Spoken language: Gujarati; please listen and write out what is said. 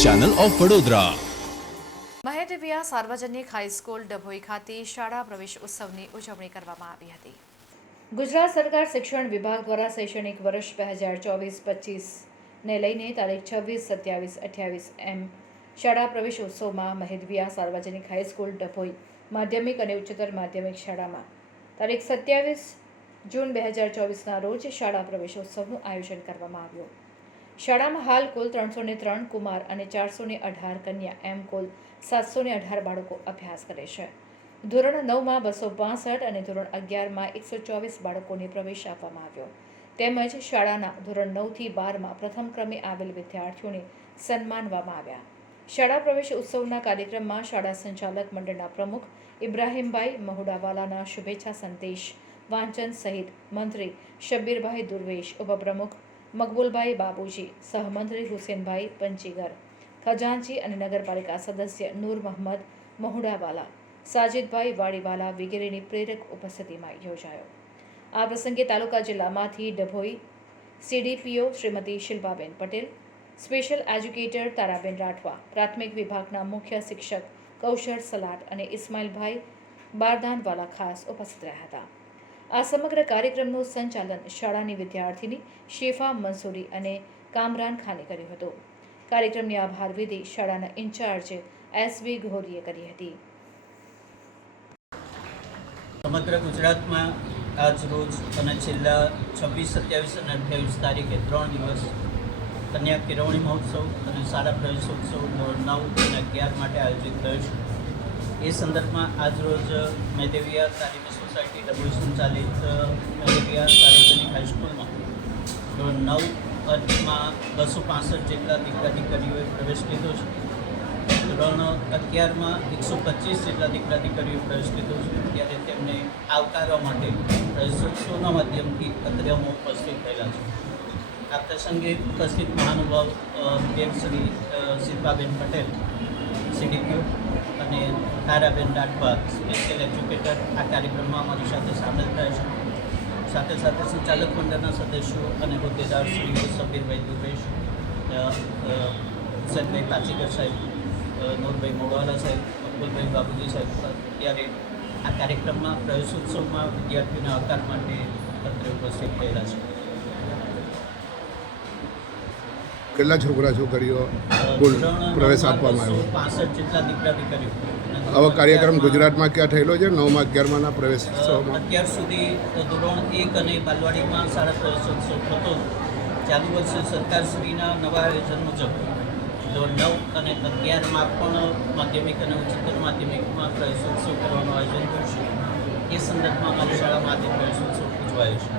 Channel of Vadodara. મહેદેવિયા સાર્વજનિક હાઈસ્કૂલ ડભોઈ ખાતે શાળા પ્રવેશ ઉત્સવની ઉજવણી કરવામાં આવી હતી. ગુજરાત સરકાર શિક્ષણ વિભાગ દ્વારા શૈક્ષણિક વર્ષ બે હજાર ચોવીસ પચીસને લઈને તારીખ છવ્વીસ સત્યાવીસ અઠ્યાવીસ એમ શાળા પ્રવેશ ઉત્સવમાં મહેદવિયા સાર્વજનિક હાઈસ્કૂલ ડભોઈ માધ્યમિક અને ઉચ્ચતર માધ્યમિક શાળામાં. તારીખ સત્યાવીસ જૂન બે હજાર ચોવીસના રોજ શાળા પ્રવેશોત્સવનું આયોજન કરવામાં આવ્યું. શાળામાં હાલ કુલ ત્રણસો ને ત્રણ કુમાર અને ચારસો ને અઢાર કન્યા. એમ કુલ સાતસો ને અઢાર બાળકો અભ્યાસ કરે છે. ધોરણ નવમાં બસો બાસઠ અને ધોરણ અગિયારમાં એકસો ચોવીસ બાળકોને પ્રવેશ આપવામાં આવ્યો. તેમજ શાળાના ધોરણ નવથી બારમાં પ્રથમ ક્રમે આવેલ વિદ્યાર્થીઓને સન્માનવામાં આવ્યા. શાળા પ્રવેશ ઉત્સવના કાર્યક્રમમાં શાળા સંચાલક મંડળના પ્રમુખ ઇબ્રાહીમભાઈ મહુડાવાલાના શુભેચ્છા સંદેશ, વાંચન સહિત મંત્રી શબ્બીરભાઈ દુર્વેશ, ઉપપ્રમુખ મકબૂલભાઈ બાબુજી સહમંત્રી હુસેનભાઈ પંચીગર, ખજાનચી અને નગરપાલિકા સદસ્ય નૂર મહમદ મહુડાવાલા, સાજિદભાઈ વાડીવાલા વગેરેની પ્રેરક ઉપસ્થિતિમાં યોજાયો. આ પ્રસંગે તાલુકા જિલ્લામાંથી Dabhoi CDPO Shrimati Shilpaben Patel, special educator Taraben Rathwa, પ્રાથમિક વિભાગના મુખ્ય શિક્ષક કૌશળ સલાટ અને ઇસ્માઇલભાઈ બારદાનવાલા ખાસ ઉપસ્થિત રહ્યા હતા. આ સમગ્ર કાર્યક્રમનું સંચાલન શાળાની વિદ્યાર્થીની શેફા મંસૂરી અને કામરાન ખાને કર્યું હતું. કાર્યક્રમની આભાર વિધિ શાળાના ઇન્ચાર્જ એસ વી ઘોરીએ કરી હતી. સમગ્ર ગુજરાતમાં આજ રોજ અને છેલ્લા છવ્વીસ, સત્યાવીસ અને અઠ્યાવીસ તારીખે ત્રણ દિવસ કન્યા કેળવણી મહોત્સવ અને શાળા પ્રવેશોત્સવ ધોરણ નવ અને અગિયાર માટે આયોજિત થયો છે. એ સંદર્ભમાં આજરોજ મેદેવિયા તાલીમી સોસાયટી ડબલ સંચાલિત મેદેવિયા સાર્વજનિક હાઈસ્કૂલમાં નવમાં બસો પાસઠ જેટલા દીકરા દીકરીઓએ પ્રવેશ લીધો છે, ધોરણ અગિયારમાં એકસો પચીસ જેટલા દીકરા દીકરીઓ પ્રવેશ લીધો છે, ત્યારે તેમને આવકારવા માટે પ્રવેશોત્સવના માધ્યમથી અત્રે ઉપસ્થિત થયેલા છે. આ પ્રસંગે ઉપસ્થિત મહાનુભાવ બેન શ્રી શિલ્પાબેન પટેલ સીડીપીઓ અને તારાબેન રાઠવા સ્પેશિયલ એજ્યુકેટર આ કાર્યક્રમમાં અમારી સાથે સામેલ થયા છે. સાથે સાથે સંચાલક મંડળના સદસ્યો અને હોદ્દેદાર શ્રી સમીરભાઈ દુર્વેશ હુસેનભાઈ પાચીકર સાહેબ નોરભાઈ મોવાલા સાહેબ અબ્દુલભાઈ બાબુજી સાહેબ ત્યારે આ કાર્યક્રમમાં પ્રવેશોત્સવમાં વિદ્યાર્થીઓના આવકાર માટે અત્રે ઉપસ્થિત થયેલા છે. કેટલા છોકરા છોકરીઓ કુલ પ્રવેશ આપવામાં આવ્યો? આવો કાર્યક્રમ ગુજરાતમાં ક્યાં થયેલો છે? નવમાં અગિયારમાંના પ્રવેશ અત્યાર સુધી ધોરણ એક અને બાલવાડીમાં શાળા પ્રવેશોત્સવ થતો ચાલુ વર્ષે સરકારશ્રીના નવા આયોજન મુજબ ધોરણ નવ અને અગિયારમાં પણ માધ્યમિક અને ઉચ્ચતર માધ્યમિકમાં પ્રવેશોત્સવ કરવાનું આયોજન કરશે. એ સંદર્ભમાં અમારી શાળામાં આજે પ્રવેશોત્સવ ઉજવાયો છે.